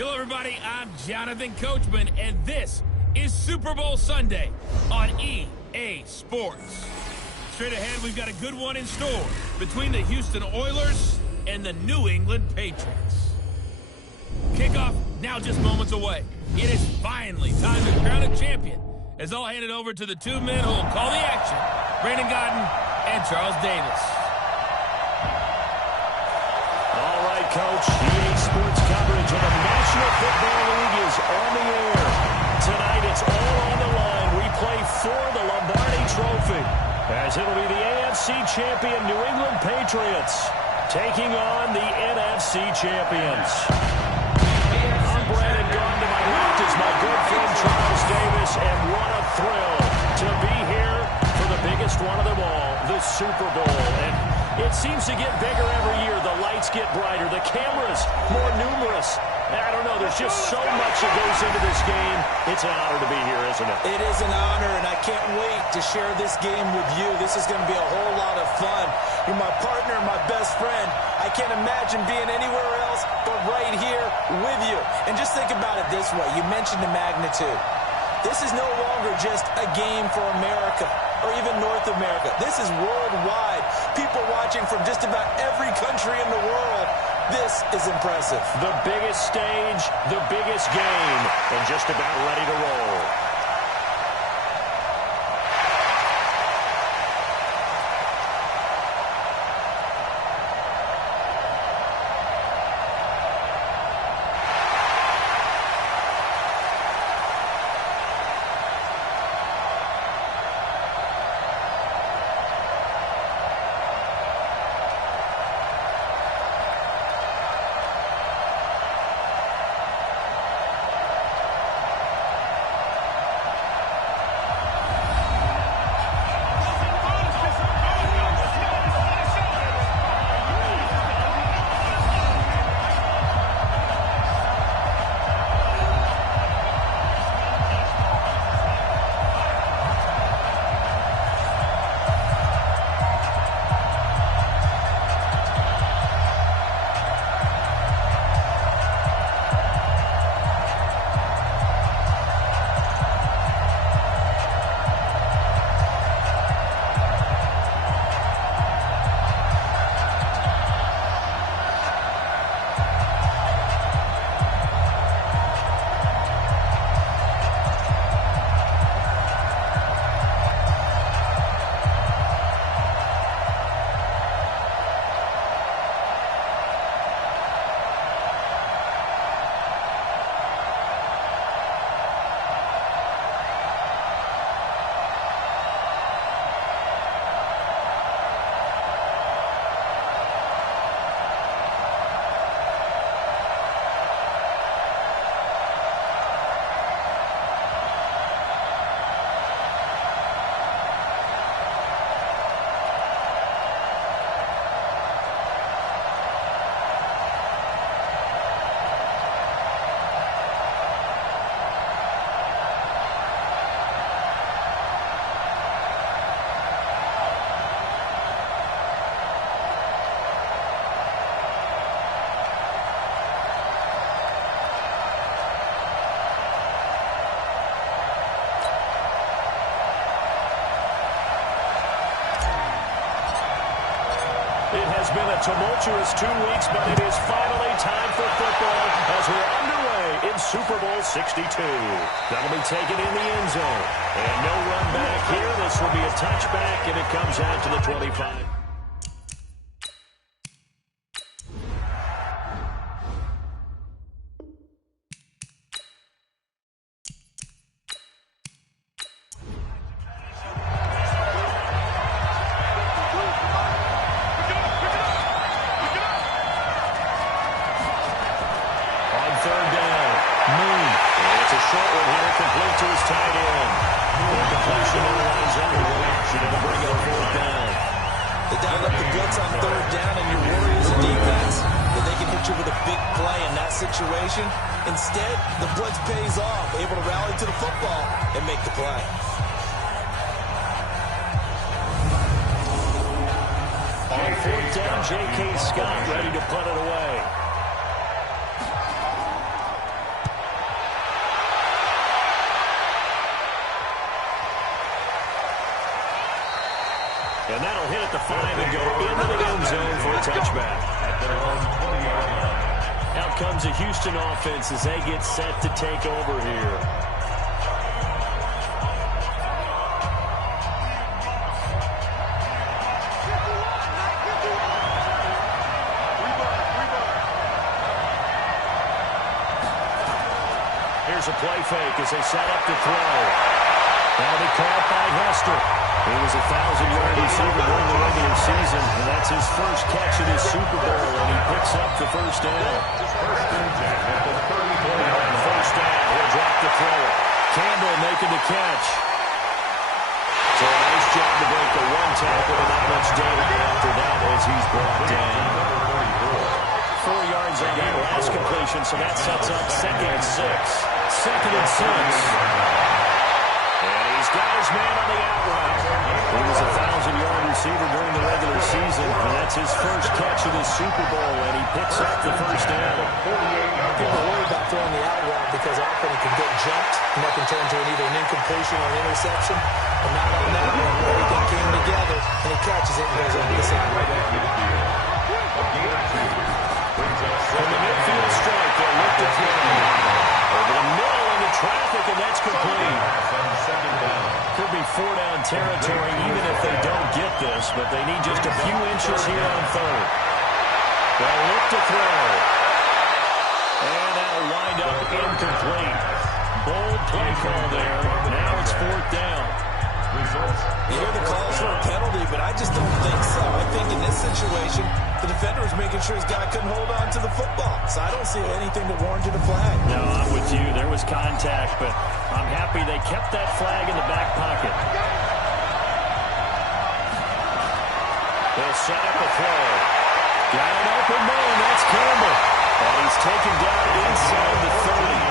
Hello, everybody. I'm Jonathan Coachman, and this is Super Bowl Sunday on EA Sports. Straight ahead, we've got a good one in store between the Houston Oilers and the New England Patriots. Kickoff now just moments away. It is finally time to crown a champion, as I'll hand it over to the two men who will call the action, Brandon Godden and Charles Davis. All right, Coach. EA Sports coverage of the National Football League is on the air. Tonight, it's all on the line. We play for the Lombardi Trophy, as it'll be the AFC champion New England Patriots taking on the NFC champions. I'm Brandon Godden. To my left is my good friend Charles Davis, and what a thrill to be here for the biggest one of them all, the Super Bowl. And it seems to get bigger every year. The lights get brighter. The cameras more numerous. I don't know. There's just so much that goes into this game. It's an honor to be here, isn't it? It is an honor, and I can't wait to share this game with you. This is going to be a whole lot of fun. You're my partner, my best friend. I can't imagine being anywhere else but right here with you. And just think about it this way. You mentioned the magnitude. This is no longer just a game for America or even North America. This is worldwide. People watching from just about every country in the world. This is impressive. The biggest stage, the biggest game, and just about ready to roll. It has been a tumultuous 2 weeks, but it is finally time for football as we're underway in Super Bowl 62. That'll be taken in the end zone. And no run back here. This will be a touchback, and it comes out to the 25. Instead, the blitz pays off, able to rally to the football and make the play. On fourth down, J.K. Scott ready to punt it away. at the 5 and go into the end zone for a touchback. Out comes the Houston offense as they get set to take over here. Here's a play fake as they set up to throw. That'll be caught by Hester. He was a 1,000-yard receiver during the regular season, and that's his first catch in his Super Bowl, and he picks up the first down. First down, he'll drop the throw. Campbell making the catch. So a nice job to break the one tackle, and not much daylight after that as he's brought down. 4 yards on that last completion, so that sets up 2nd and 6. 2nd and 6. And he's got his man on the out route. He was a 1,000-yard receiver during the regular season, and that's his first catch of the Super Bowl, and he picks up the first down. People worry about throwing the out route because often it can get jumped, and that can turn to either an incompletion or an interception. But not on that one. Everything came together, and he catches it and goes over the side. From the midfield strike, they'll look to throw. Over the middle into traffic, and that's complete. Could be 4-down territory even if they don't get this, but they need just a few inches here on 3rd. They'll look to throw. And that'll wind up incomplete. Bold play call there. Now it's 4th down. You hear the calls for a penalty, but I just don't think so. I think in this situation, the defender was making sure his guy couldn't hold on to the football. So I don't see anything to warrant a flag. No, I'm with you. There was contact, but I'm happy they kept that flag in the back pocket. They'll set up a throw. Got an open man. That's Campbell. And he's taken down inside the 30.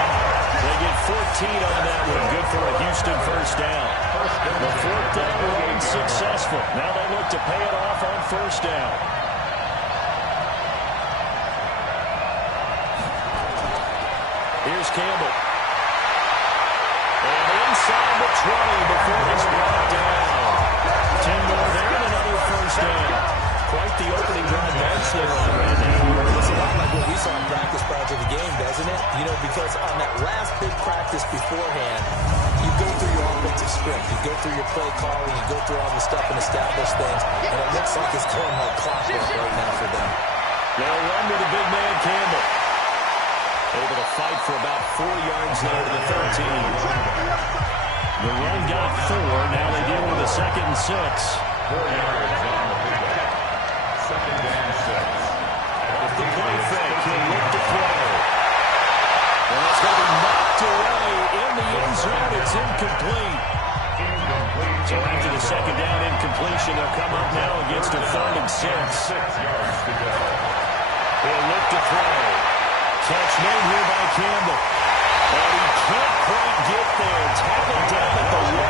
They get 14 on that one. Good for a Houston first down. The 4th down run successful. Now they look to pay it off on 1st down. Here's Campbell. And inside the 20 before he's brought down. 10 more there and another first down. Quite the opening drive bench there on right now. Looks a lot like what we saw in practice prior to the game, doesn't it? You know, because on that last big practice beforehand, you go through your offensive script, you go through your play calling, you go through all the stuff and establish things, and it looks like it's going like clockwork right now for them. They'll run with the big man, Campbell. Able to fight for about 4 yards there to the 13. The run got 4. Now they deal with a 2nd and 6. 4 yards on the pickup. 2nd and 6. Off the play fake, he'll look to throw. And it's going to be knocked away in the end zone. It's incomplete. So after the 2nd down incompletion, they'll come up now against a 3rd and 6. 6 yards to go. He'll look to throw. Catch made here by Campbell. And he can't quite get there. Tackled down at the 1.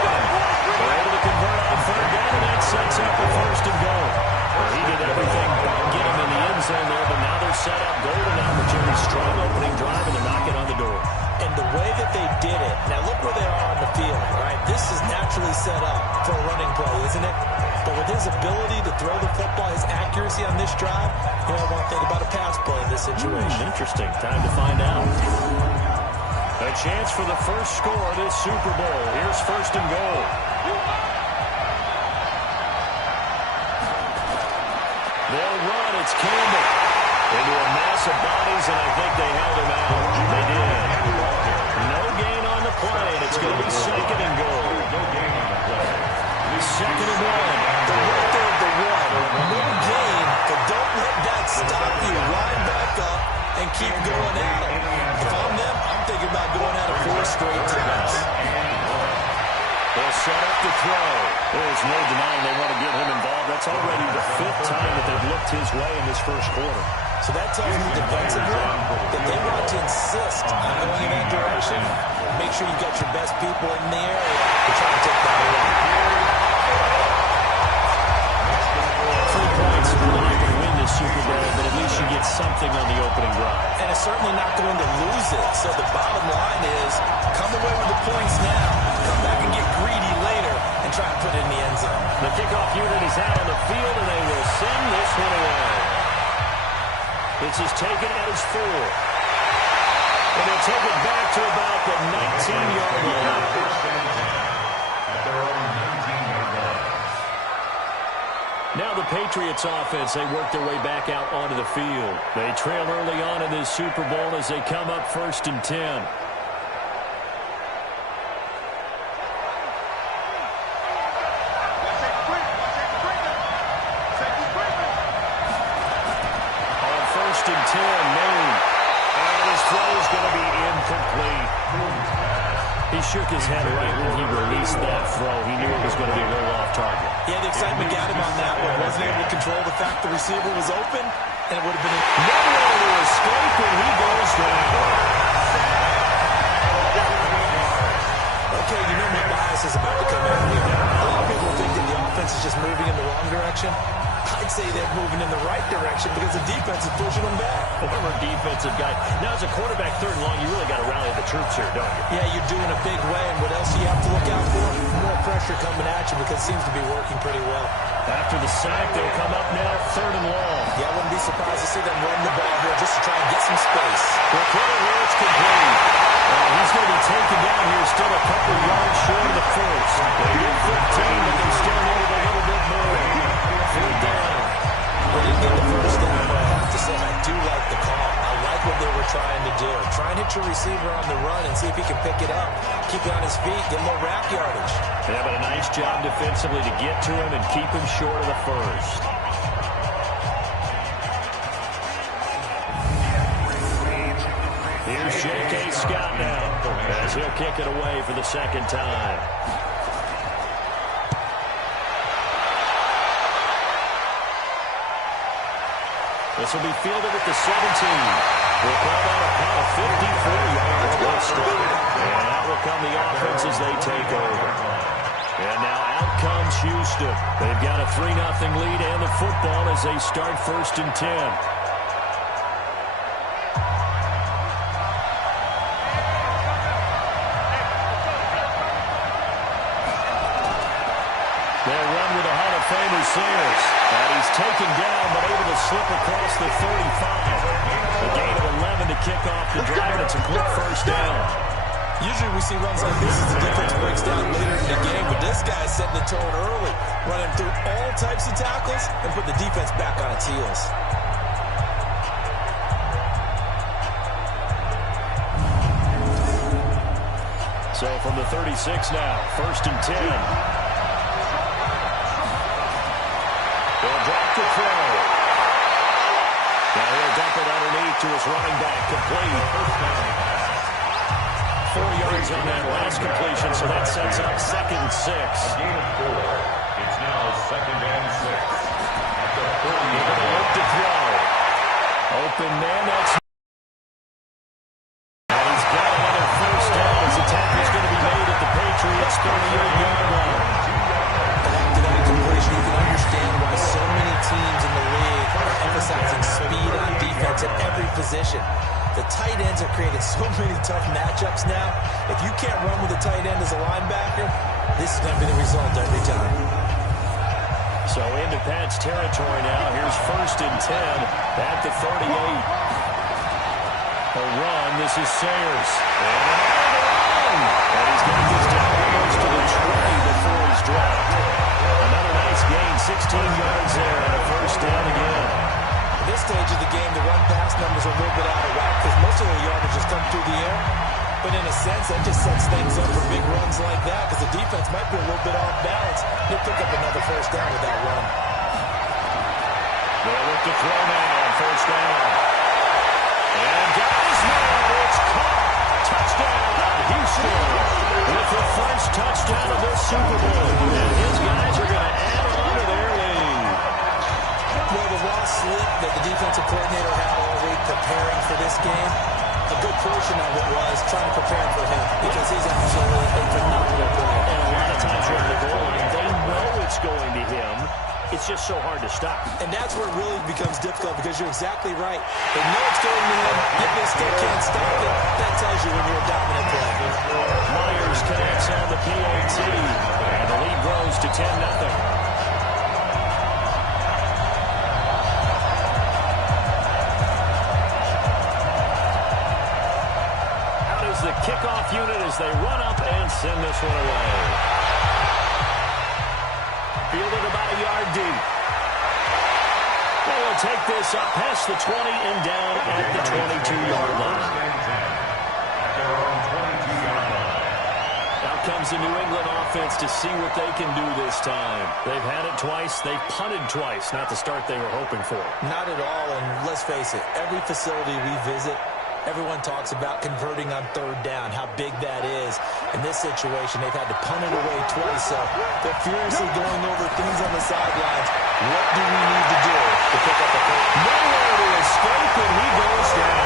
They're able to convert on 3rd down, and that sets up a 1st and goal. Well, he did everything but get him in the end zone there, but now they're set up. Golden opportunity, strong opening drive, and they're knocking on the door. And the way that they did it, now look where they are on the field, right? This is naturally set up for a running play, isn't it? But with his ability to throw the football, his accuracy on this drive, you know, I want to think about a pass play in this situation. Interesting. Time to find out. A chance for the first score of this Super Bowl. Here's 1st and goal. They'll run. It's Campbell. Into a mass of bodies, and I think they held him out. They did. No gain on the play, and it's going to be 2nd and goal. No gain on the play. 2nd and 1. The right there of the 1. No gain, but don't let that stop you. Line back up and keep going at it. If I'm them, I'm thinking about going at it 4 straight times. They'll set up to throw. There's no denying they want to get him involved. That's already the 5th time that they've looked his way in this first quarter. So that tells me defensively that they want to insist on going in that direction. Make sure you've got your best people in the area to try to take that away. 3 points, they're not going to win this Super Bowl, but at least you get something on the opening drive. And it's certainly not going to lose it. So the bottom line is, come away with the points now. Come back and get greedy later and try to put it in the end zone. The kickoff unit is out on the field, and they will send this one away. This is taken at his 4. And they'll take it back to about the 19-yard line. Now the Patriots offense, they work their way back out onto the field. They trail early on in this Super Bowl as they come up 1st and 10. He shook his head right when he released that throw. He knew it was going to be a little off target. Yeah, the excitement got him on that one. Wasn't able to control the fact the receiver was open, and it would have been another way to escape, and he goes down. Okay, you know my bias is about to come out here. A lot of people think that the offense is just moving in the wrong direction. I'd say they're moving in the right direction because the defense is pushing them back. Former defensive guy. Now, as a quarterback, 3rd and long, you really got to rally the troops here, don't you? Yeah, you're doing a big way, and what else do you have to look out for? More pressure coming at you because it seems to be working pretty well. After the sack, they'll come up now 3rd and long. Yeah, I wouldn't be surprised to see them run the ball here just to try and get some space. The corner here, it's complete. He's going to be taken down here, still a couple yards short of the first. They get 15, but they still need it a little bit more. 3rd down. They didn't get the first down, but I have to say I do like the call. I like what they were trying to do. Try and hit your receiver on the run and see if he can pick it up. Keep it on his feet, get more rack yardage. Yeah, but a nice job defensively to get to him and keep him short of the first. Here's J.K. Scott now as he'll kick it away for the 2nd time. This will be fielded at the 17. We'll call that a punt of 54 yards. Well struck. And out will come the offense as they take over. And now out comes Houston. They've got a 3-0 lead and the football as they start 1st and 10. They'll run with a Hall of Famer Sayers. And he's taken down, but able to slip across the 35. A gain of 11 to kick off the drive. It's a quick 1st down. Usually we see runs like this as the defense breaks down later in the game, but this guy's setting the tone early, running through all types of tackles and put the defense back on its heels. So from the 36 now, 1st and 10. They'll drop the throw. Now he'll dump it underneath to his running back, complete. 4 yards on that last completion, so that sets up 2nd and 6. It's now 2nd and 6. He's going to look to throw. Open man, that's... And he's got another 1st down. His attack is going to be made at the Patriots' 38-yard line. After that completion, you can understand why so many teams in the league are emphasizing speed on defense at every position. The tight ends have created so many tough matchups now. If you can't run with a tight end as a linebacker, this is going to be the result every time. So into Pat's territory now. Here's 1st and 10 at the 38. A run. This is Sayers. And another run. And he's got this down almost to the tray before he's dropped. Another nice gain. 16 yards there and a 1st down again. At this stage of the game, the run-pass numbers are a little bit out of whack because most of the yardage has come through the air. But in a sense, that just sets things up for big runs like that because the defense might be a little bit off balance. They'll pick up another 1st down with that run. They'll look to throw now on 1st down. And got his man. It's caught. Touchdown, Houston. With the first touchdown of this Super Bowl. And his guys are going to add on to their lead. Well, the raw sleep that the defensive coordinator had all week preparing for this game, a good portion of it was trying to prepare for him because he's absolutely a phenomenal player. And a lot of times when the goal line, they know it's going to him. It's just so hard to stop. And that's where it really becomes difficult because you're exactly right. They know it's going to him, yet they still can't stop it. That tells you when you're a dominant player. Myers connects on the PAT, and the lead grows to 10-0. as they run up and send this one away. Fielded about a yard deep. They will take this up past the 20 and down at the 22-yard line. Now comes the New England offense to see what they can do this time. They've had it twice. They've punted twice. Not the start they were hoping for. Not at all, and let's face it, every facility we visit, everyone talks about converting on third down, how big that is. In this situation, they've had to punt it away twice, so they're furiously going over things on the sidelines. What do we need to do to pick up the first? Nowhere to escape, and he goes down.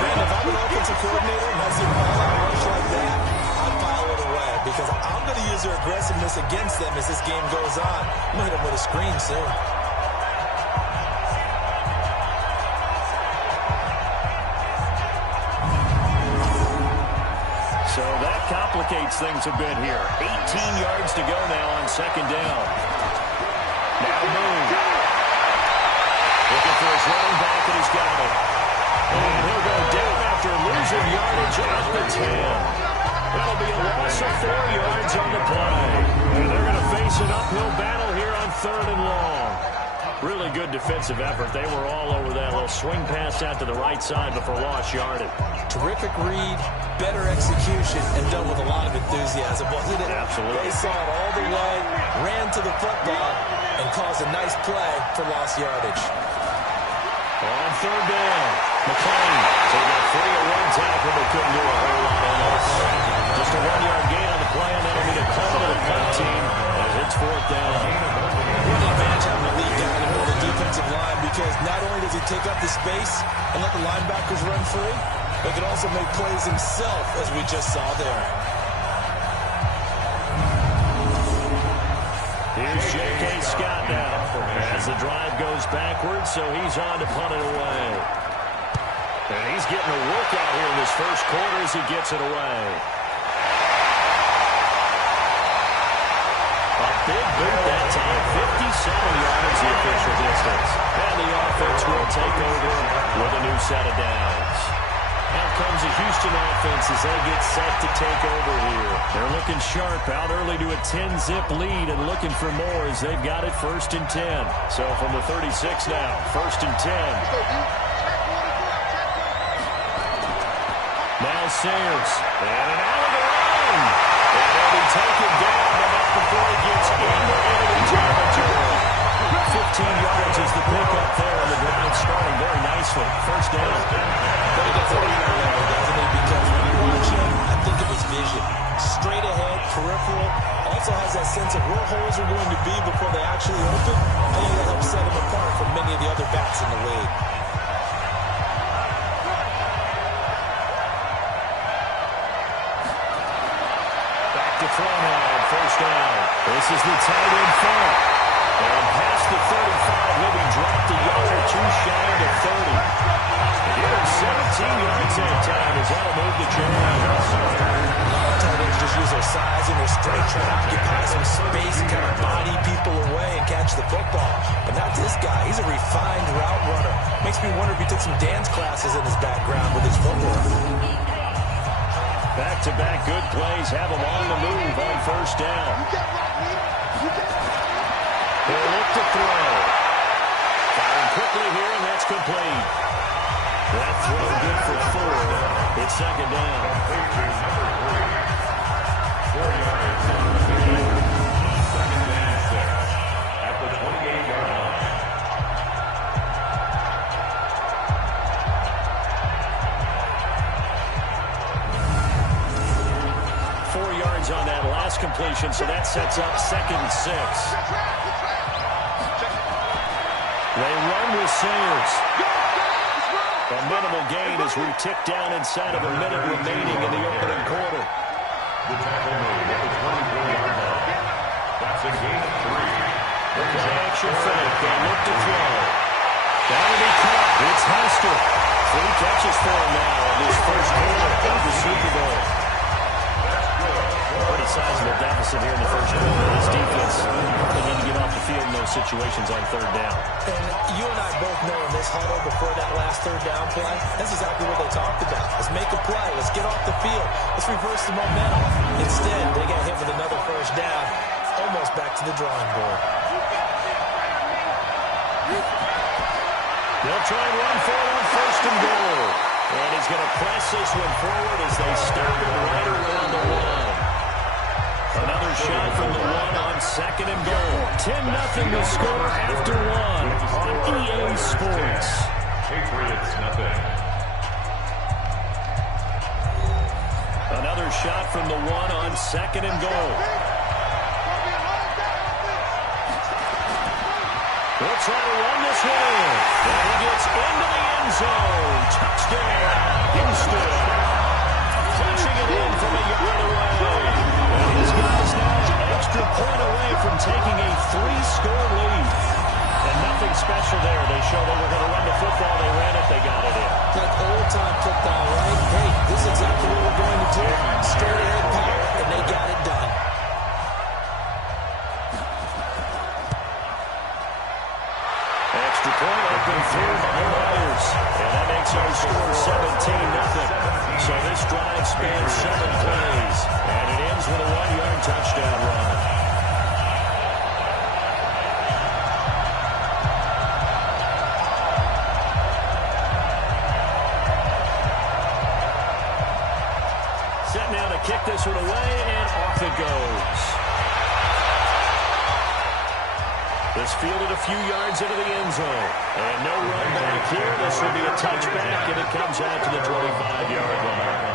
Man, if I'm an offensive coordinator and I see an all-out rush like that, I'd file it away because I'm going to use their aggressiveness against them as this game goes on. I'm going to hit them with a screen soon. So that complicates things a bit here. 18 yards to go now on second down. Now Moon. Looking for his running back, and he's got it. And he'll go down after losing yardage at the 10. That'll be a loss of 4 yards on the play. And they're going to face an uphill battle here on third and long. Really good defensive effort. They were all over that little swing pass out to the right side before lost yardage. Terrific read, better execution, and done with a lot of enthusiasm, wasn't it? Absolutely. They saw it all the way, ran to the football, and caused a nice play for lost yardage. On third down, McClain. So he got free of one tackle, but couldn't do a whole lot else. Just a 1-yard gain on the play, and that'll be the call to the punt team as it's fourth down. What an advantage having a lead guy in the middle of the defensive line, because not only does he take up the space and let the linebackers run free, but can also make plays himself, as we just saw there. Here's J.K. Scott now as the drive goes backwards, so he's on to punt it away. And he's getting a workout here in this first quarter as he gets it away. A big boot that time, 57 yards the official distance. And the offense will take over with a new set of downs. Out comes the Houston offense as they get set to take over here. They're looking sharp, out early to a 10-zip lead and looking for more as they've got it 1st and 10. So from the 36 now, 1st and 10. Now Sayers, and an out of the line. And they'll be taken down, but not before he gets into enemy territory. 15 yards is the pickup there, and the drive starting very nicely. First down. But he gets it on that level, doesn't he? Because when you watch him, I think of his vision. Straight ahead, peripheral. Also has that sense of where holes are going to be before they actually open. I think that helps set him apart from many of the other backs in the league. Back to front line, first down. This is the tight end front. And past the 35, he'll be dropped a yard or two shy of 30. Give him 17 yards that time as that'll move the chains. A lot of tight ends just use their size and their strength, try to occupy some space and kind of body people away and catch the football. But not this guy. He's a refined route runner. Makes me wonder if he took some dance classes in his background with his footwork. Back-to-back good plays have him on the move on first down. He'll look to throw. Firing quickly here, and that's complete. That throw good for 4. It's second down. 4 yards. Second and 6 at the 28-yard line. On that last completion, so that sets up 2nd and 6. They run with Sayers. A minimal gain as we tick down inside of a minute remaining in the opening quarter. The tackle made at the 24-yard line. That's a gain of 3. The play action fake. They look to throw. That'll be caught. It's Hester. 3 catches for him now in this first quarter of the Super Bowl. Pretty sizable deficit here in the first quarter. This defense probably going to get off the field in no those situations on third down. And you and I both know in this huddle before that last third down play, that's exactly what they talked about. Let's make a play. Let's get off the field. Let's reverse the momentum. Instead, they got hit with another first down, almost back to the drawing board. They'll try and run for it on first and goal. And he's going to press this one forward as they start it right around the line. Another shot from the one on second and goal. 10-0 the score after one on EA Sports. Patriots, nothing. Another shot from the one on second and goal. They'll try to run this one in. And he gets into the end zone. Touchdown, Houston. Punching it in from a yard away. And his guys now an extra point away from taking a 3-score lead. And nothing special there. They showed they were going to run the football. They ran it. They got it in. Like old-time football, right? Hey, this is exactly what we're going to do. Straight ahead power, and they got it done. Extra point open through by Myers. And that makes our score 17-0. So this drive spans 7 plays. And it ends with a 1-yard touchdown run. Set now to kick this one away, and off it goes. This fielded a few yards into the end zone. And no run back here. This will be a touchback, and it comes out to the 25-yard line.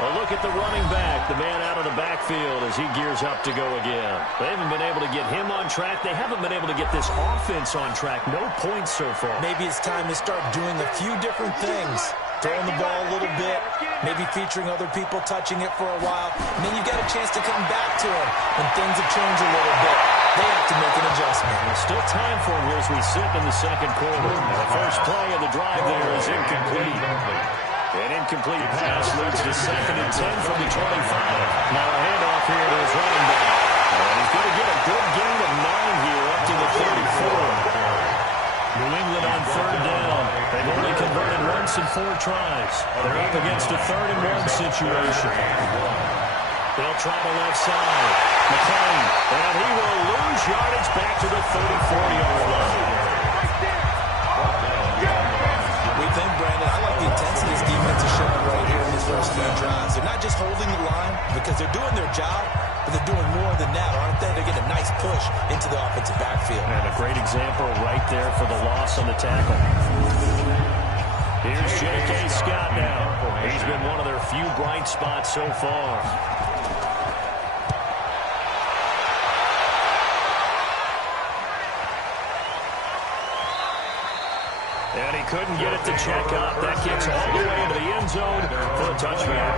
A look at the running back, the man out of the backfield as he gears up to go again. They haven't been able to get him on track. They haven't been able to get this offense on track. No points so far. Maybe it's time to start doing a few different things. Throwing the ball a little bit, maybe featuring other people touching it for a while. And then you get a chance to come back to it when things have changed a little bit. They have to make an adjustment. There's still time for him here as we sit in the second quarter. The first play of the drive there is incomplete. An incomplete pass leads to 2nd and 10 from the 25. Now a handoff here to his running back. And he's going to get a good gain of 9 here up to the 34. New England on third down. They've only converted once in 4 tries. They're up against a 3rd-and-1 situation. They'll try the left side. McClain, and he will lose yardage back to the 34-yard line. We think, Brandon, I like the intensity this defense is showing right here in these first few drives. They're not just holding the line because they're doing their job, but they're doing more than that, aren't they? They're getting a nice push into the offensive backfield. And a great example right there for the loss on the tackle. Here's J.K. Scott now. He's been one of their few bright spots so far. And he couldn't get it to check up. That kicks all the way into the end zone for a touchback.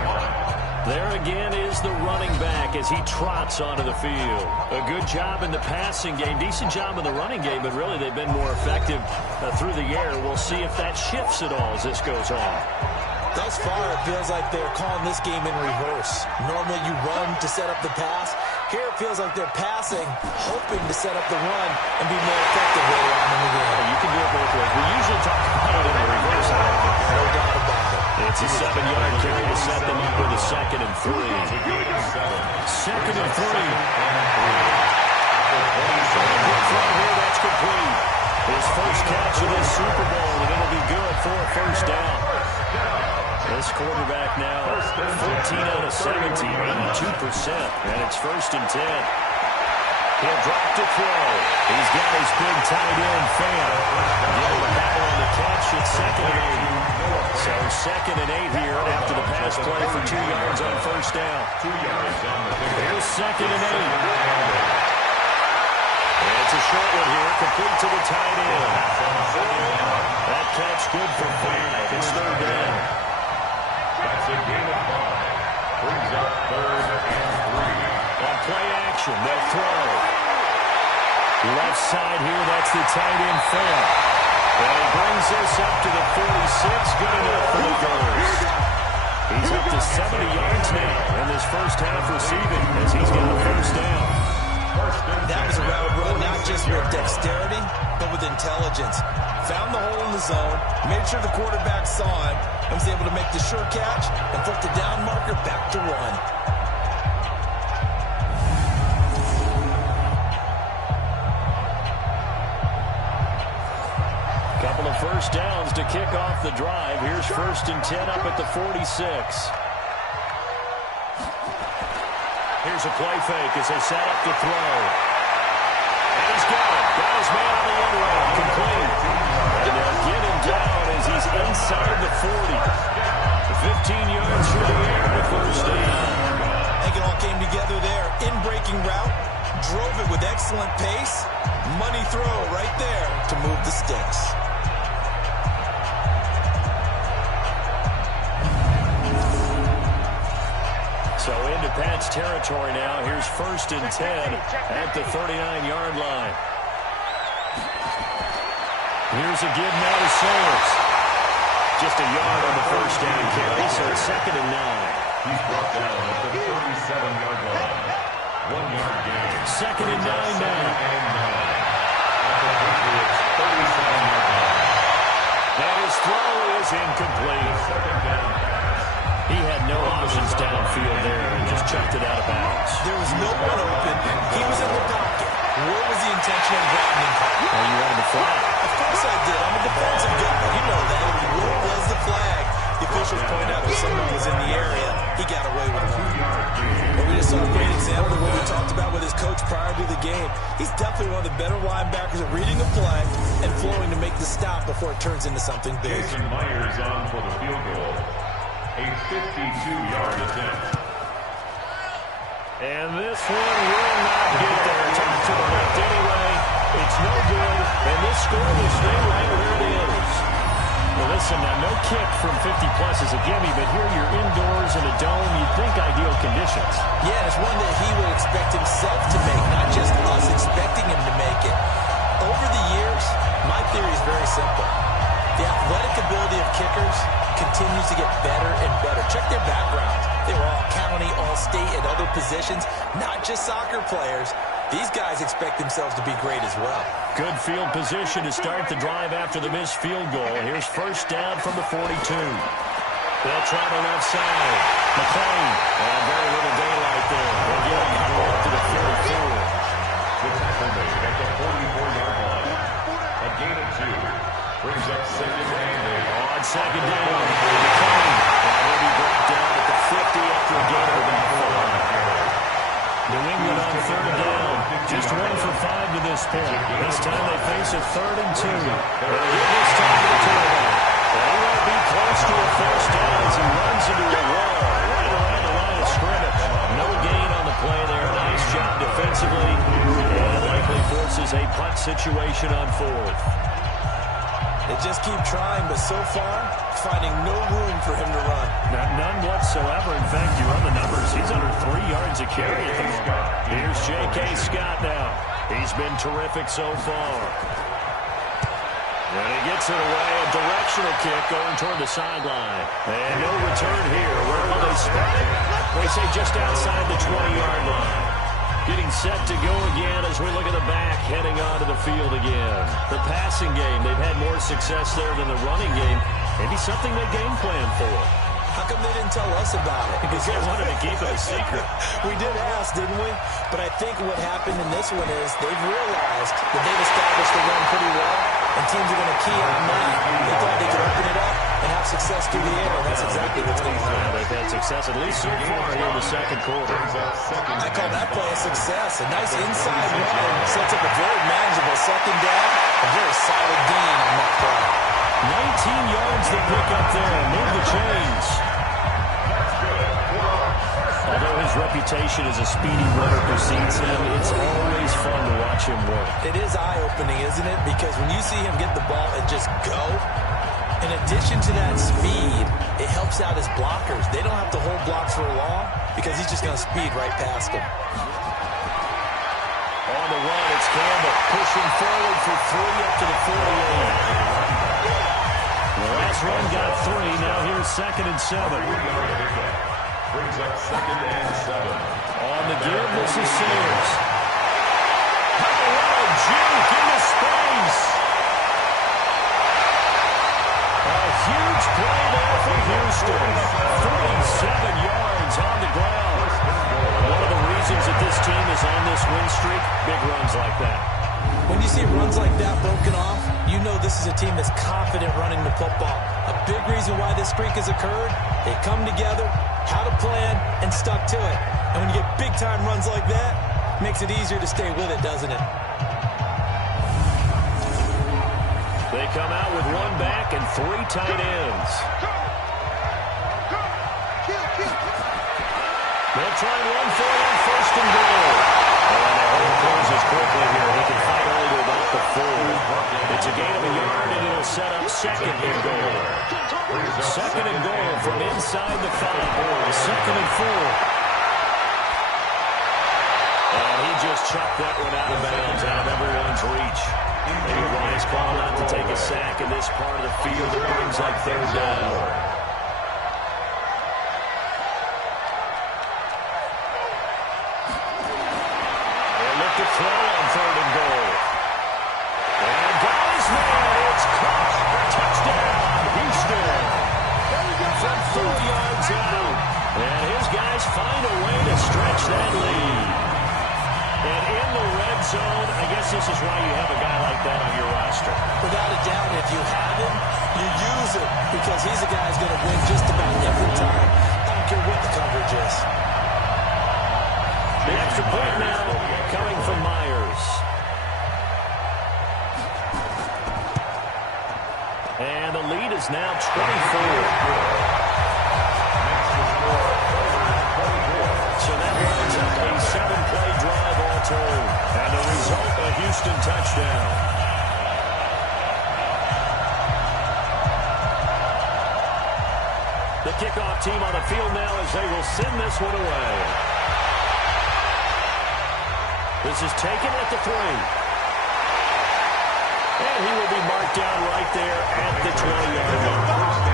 There again is the running back as he trots onto the field. A good job in the passing game, decent job in the running game, but really they've been more effective through the air. We'll see if that shifts at all as this goes on. Thus far, it feels like they're calling this game in reverse. Normally you run to set up the pass. Here it feels like they're passing, hoping to set up the run and be more effective later on in the game. You can do it both ways. We usually talk about it in the reverse. No doubt about it. It's a 7-yard carry to set them up with a 2nd and 3. 2nd and 3. Here, that's complete. His first catch of this Super Bowl, and it'll be good for a first down. This quarterback now 14 out of 17, 82%, and it's 1st and 10. He'll drop to throw. He's got his big tight end fan. Getting the battle on the catch at 2nd and 8. So 2nd and 8 here after the pass play for 2 yards on first down. 2 yards on the pick. Here's 2nd and 8. And it's a short one here, complete to the tight end. That catch good for 5. It's 3rd down. That's a gain of 5. Brings up 3rd and 3. On play action, they'll throw. Left side here, that's the tight end fan. And he brings this up to the 46, good enough for the first. He's up to 70 yards now in this first half receiving as he's got a first down. That was a route run, not just with dexterity, but with intelligence. Found the hole in the zone, made sure the quarterback saw him, and was able to make the sure catch and flip the down marker back to run. Couple of first downs to kick off the drive. Here's 1st and 10 up at the 46. Here's a play fake as they set up to throw. And he's got it. Got his man on the end route. Complete. And they'll get him down as he's inside the 40. 15 yards through the air to first down. I think it all came together there. In-breaking route. Drove it with excellent pace. Money throw right there to move the sticks. So into Pat's territory now. Here's 1st and 10 at the 39-yard line. Here's a give now to Sayers. Just a yard on the first down carry, so it's 2nd and 9. He's brought down at the 37-yard line. 1-yard gain. 2nd and 9 now. And his throw is incomplete. He had no options downfield there and just chucked it out of bounds. There was no one open. He was in the pocket. What was the intention of grounding? Oh, you wanted the flag? Of course I did. I'm a defensive guy. You know that. What was the flag? The officials point out if someone was in the area, he got away with it. But we just saw a great example of what we talked about with his coach prior to the game. He's definitely one of the better linebackers at reading a play and flowing to make the stop before it turns into something big. Jason Myers on for the field goal. A 52-yard attempt. And this one will not get there. Top to the left anyway. It's no good. And this score will stay right where it is. Well, listen, now no kick from 50-plus is a gimme, but here you're indoors in a dome. You'd think ideal conditions. Yeah, it's one that he would expect himself to make, not just us expecting him to make it. Over the years, my theory is very simple. The athletic ability of kickers continues to get better and better. Check their backgrounds. They were all county, all state, and other positions, not just soccer players. These guys expect themselves to be great as well. Good field position to start the drive after the missed field goal. Here's 1st down from the 42. They'll try the left side. McClain. And very little daylight there. They'll get him up to the 44. The tackle made at the 44-yard line. A gain of 2. Brings up 2nd and 8. On 2nd down. McClain. And he'll be brought down at the 50 after a gain of about 4. New England on 3rd down. Just 1 for 5 to this point. This time they face a 3rd and 2. They'll get this time to the quarterback. And he won't be close to a first down as he runs into a wall right around the line of scrimmage. No gain on the play there. Nice job defensively. And likely forces a punt situation on 4th. They just keep trying, but so far, finding no room for him to run. None whatsoever. In fact, you run the numbers. He's under 3 yards a carry at the moment. Here's J.K. Scott now. He's been terrific so far. And he gets it away. A directional kick going toward the sideline. And no return here. Where will they spot it? They say just outside the 20-yard line. Getting set to go again as we look at the back, heading onto the field again. The passing game, they've had more success there than the running game. Maybe something they game plan for. How come they didn't tell us about it? Because they wanted to keep it a secret. We did ask, didn't we? But I think what happened in this one is they've realized that they've established the run pretty well, and teams are going to key on that. They thought they could open it up and have success through the air, and that's exactly what's going on. Yeah, they've had success, at least so far here in the 2nd quarter. I call that play a success. A nice inside run sets up a very manageable 2nd down. A very solid gain on that play. 19 yards they pick up there. Move the chains. Although his reputation as a speedy runner precedes him, it's always fun to watch him work. It is eye-opening, isn't it? Because when you see him get the ball and just go, in addition to that speed, it helps out his blockers. They don't have to hold blocks for long because he's just going to speed right past them. On the run, it's Campbell pushing forward for 3 up to the 48. The last run got 3. Now here's 2nd and 7. Brings up 2nd and 7. On the give, this is Sayers. Oh, what a juke into space. for Houston. 47 yards on the ground. One of the reasons that this team is on this win streak, big runs like that. When you see runs like that broken off, you know this is a team that's confident running the football. A big reason why this streak has occurred, they come together, had a plan, and stuck to it. And when you get big-time runs like that, it makes it easier to stay with it, doesn't it? They come out with one back and 3 tight ends. They'll try and run for it on 1st and goal. And the hole closes quickly here. He can fight only to about the 4. It's a gain of a yard, and it'll set up 2nd and goal. 2nd and goal from inside the 5. 2nd and 4. And he just chucked that one out of bounds, out of everyone's reach. Maybe wise call not to take a sack in this part of the field. It brings up 3rd down. To throw on 3rd and goal. And got his man. It's caught. Touchdown, Houston. From 4 yards out. And his guys find a way to stretch that lead. And in the red zone, I guess this is why you have a guy like that on your roster. Without a doubt, if you have him, you use him because he's a guy who's going to win just about every time. I don't care what the coverage is. The extra point now coming from Myers. And the lead is now 24. So that runs up a 7-play drive all told. And the result, a Houston touchdown. The kickoff team on the field now as they will send this one away. This is taken at the 3. And he will be marked down right there at the 20-yard line.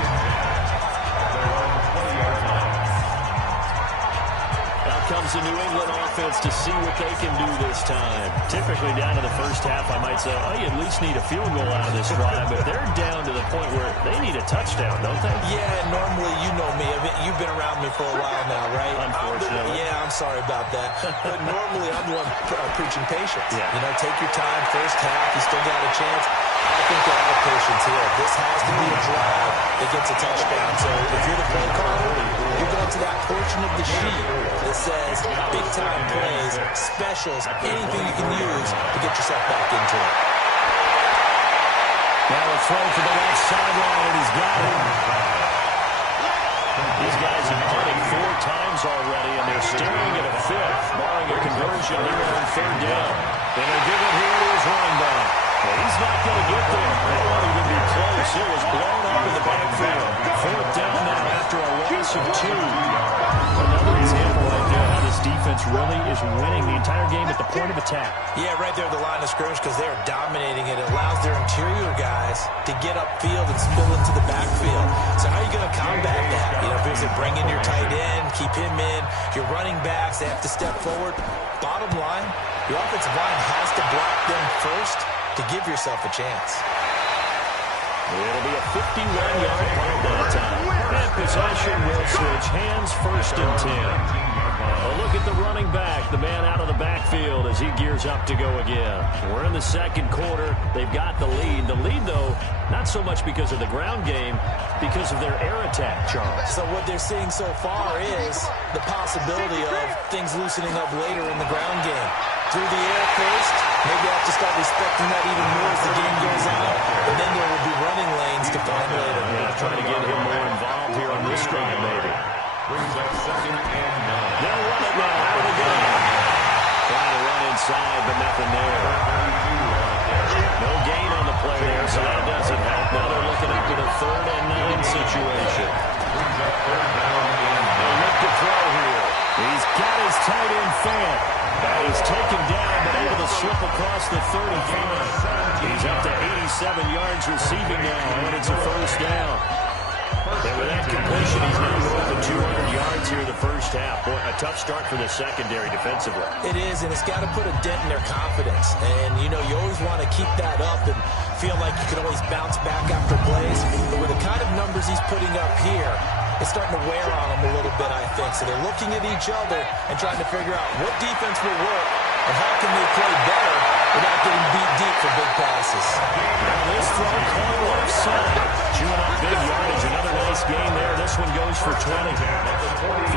Out comes the New England offense to see what they can do this time. Typically down to the first half, I might say, oh, you at least need a field goal out of this drive. But they're down to the point where they need a touchdown, don't they? Yeah, normally, you know me. I mean, you've been around me for a while now, right? Unfortunately. Yeah, I'm sorry about that. But normally, I'm the one preaching patience. Yeah. You know, take your time. First half, you still got a chance. I think they're out of patience here. This has to be a drive that gets a touchdown. So if you're the play caller, you're going to that portion of the sheet that says big-time plays, specials, anything you can use to get yourself back into it. Now a throw to the left sideline, and he's got him. These guys have punted 4 times already, and they're staring at a 5th, barring a conversion here on 3rd down. And they'll give it here to his running back. Well, he's not going to get there. That won't even be close. It was blown up in the backfield. 4th down now after a loss of 2. Another example right there how this defense really is winning the entire game at the point of attack. Yeah, right there at the line of scrimmage because they're dominating it. It allows their interior guys to get upfield and spill into the backfield. So how are you going to combat that? You know, if you bring in your tight end, keep him in, your running backs, they have to step forward. Bottom line, your offensive line has to block them first to give yourself a chance. It'll be a 51-yard punt that time. And possession will switch hands, 1st and 10. A look at the running back, the man out of the backfield as he gears up to go again. We're in the 2nd quarter. They've got the lead. The lead, though, not so much because of the ground game, because of their air attack, Charles. So what they're seeing so far is the possibility of things loosening up later in the ground game. Through the air first, maybe I have to start respecting that even more as the game goes on, and then there will be running lanes to find later. Yeah, trying to get him more involved here on this drive, maybe. Brings up 2nd and 9. They'll run it now out of the gun. Trying to run inside, but nothing there. No gain on the play there, so that doesn't help. Now they're looking up to the 3rd and 9 situation. They look to throw here. He's got his tight end Fant. He's taken down, but able to slip across the 35. He's up to 87 yards receiving now, and it's a 1st down. And with that completion, he's now more than 200 yards here in the first half. Boy, a tough start for the secondary defensively. It is, and it's got to put a dent in their confidence. And, you know, you always want to keep that up and feel like you can always bounce back after plays. But with the kind of numbers he's putting up here, it's starting to wear on him a little bit, I think. So they're looking at each other and trying to figure out what defense will work and how can they play better without getting beat deep for big passes. Now this throw caught left side. Chewing up big yardage. Another nice game there. This one goes for 20.